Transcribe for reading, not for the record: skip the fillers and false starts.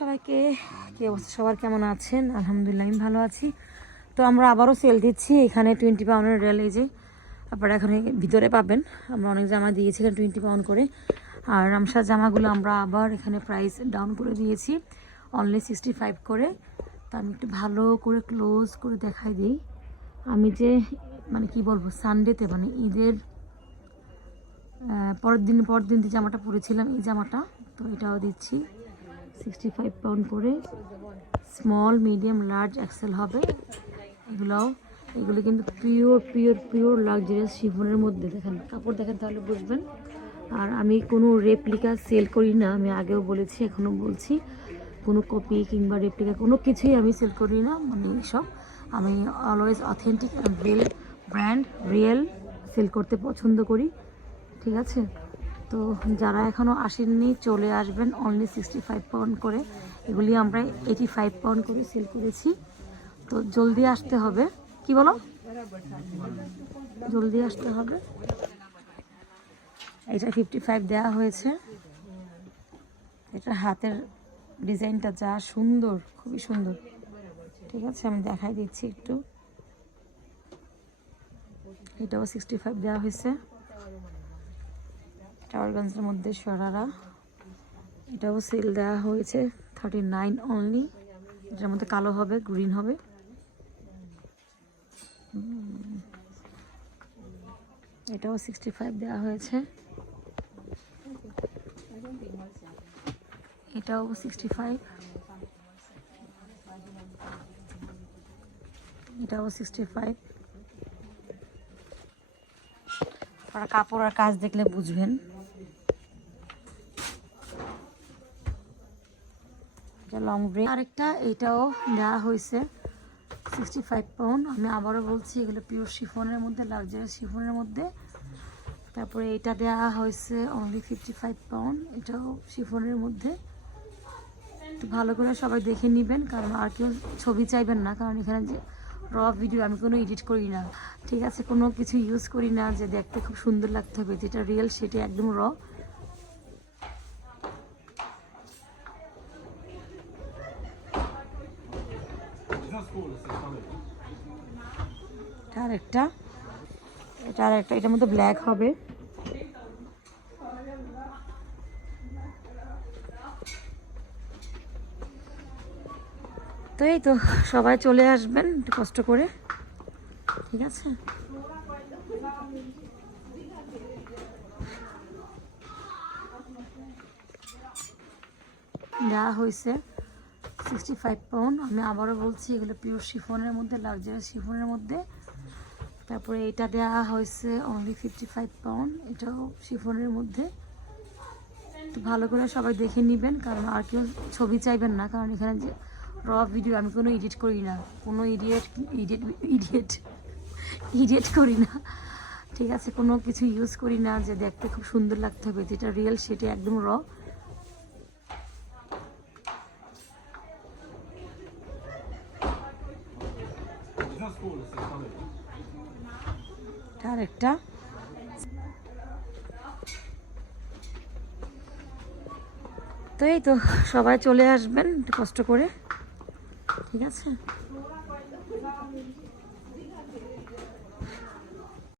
সবাইকে, কি অবস্থা সবার, কেমন আছেন? আলহামদুলিল্লাহ আমি ভালো আছি। তো আমরা আবারও সেল দিচ্ছি এখানে 20 পাউন্ডের রেল। এই যে আপনারা এখানে ভিতরে পাবেন, আমরা অনেক জামা দিয়েছি এখানে 20 পাউন্ড করে। আর রামসার জামাগুলো আমরা আবার এখানে প্রাইস ডাউন করে দিয়েছি, অনলি 65 করে। তা আমি একটু ভালো করে ক্লোজ করে দেখাই দিই। আমি যে মানে কি বলবো, সানডেতে মানে ঈদের পরের দিন যে জামাটা পরেছিলাম, এই জামাটা, তো এটাও দিচ্ছি 65 পাউন্ড করে। স্মল, মিডিয়াম, লার্জ, এক্সেল হবে এগুলো কিন্তু পিওর লাক্সারিয়াস শিফনের মধ্যে। দেখেন কাপড় দেখেন তাহলে বুঝবেন। আর আমি কোনো রেপ্লিকা সেল করি না, আমি আগেও বলেছি এখনও বলছি, কোনো কপি কিংবা রেপ্লিকা কোনো কিছুই আমি সেল করি না। মানে সব আমি always authentic and real sell করতে পছন্দ করি, ঠিক আছে? তো যারা এখনও আসেননি চলে আসবেন, অনলি 65 পাউন্ড করে। এগুলি আমরা 85 পাউন্ড করে সেল করেছি। তো জলদি আসতে হবে। কি বলো? জলদি আসতে হবে। এটা 55 দেওয়া হয়েছে। এটা হাতের ডিজাইনটা যা সুন্দর, খুবই সুন্দর, ঠিক আছে? আমি দেখাই দিচ্ছি একটু। এটাও 65 দেওয়া হয়েছে। টাওয়ারগঞ্জের মধ্যে শরারা, এটাও সেল দেওয়া হয়েছে 39 অনলি। এটার মধ্যে কালো হবে, গ্রিন হবে। এটাও 65 দেওয়া হয়েছে। এটাও 65, এটাও 65। আপনারা কাপড় আর কাজ দেখলে বুঝবেন। লং ব্রেক আরেকটা, এটাও দেওয়া হয়েছে 65 পাউন্ড। আমি আবারও বলছি, এগুলো পিওর শিফনের মধ্যে, লাক্সারি শিফনের মধ্যে। তারপরে এটা দেওয়া হয়েছে অনলি 55 পাউন্ড, এটাও শিফনের মধ্যে। একটু ভালো করে সবাই দেখে নেবেন, কারণ আর কেউ ছবি চাইবেন না, কারণ এখানে যে র ভিডিও আমি কোনো এডিট করি না, ঠিক আছে? কোনো কিছু ইউজ করি না যে দেখতে খুব সুন্দর লাগতে হবে। যেটা রিয়েল সেটা একদম র। এটা আরেকটা, এটার মধ্যে ব্ল্যাক হবে। তো এই তো সবাই চলে আসবেন একটু কষ্ট করে, ঠিক আছে? দেওয়া হয়েছে 65 পাউন্ড। আমি আবারও বলছি, এগুলো পিওর শিফনের মধ্যে, লাক্সারি শিফনের মধ্যে। তারপরে এটা দেওয়া হয়েছে অনলি 55 পাউন্ড, এটাও শিফনের মধ্যে। একটু ভালো করে সবাই দেখে নেবেন, কারণ আর কেউ ছবি চাইবেন না, কারণ এখানে যে র ভিডিও আমি কোনো এডিট করি না, কোনো ইডিয়েট করি না, ঠিক আছে? কোনো কিছু ইউজ করি না যে দেখতে খুব সুন্দর লাগতে হবে। যেটা রিয়েল সেটা একদম র। আরেকটা, তো এই তো সবাই চলে আসবেন একটু কষ্ট করে, ঠিক আছে?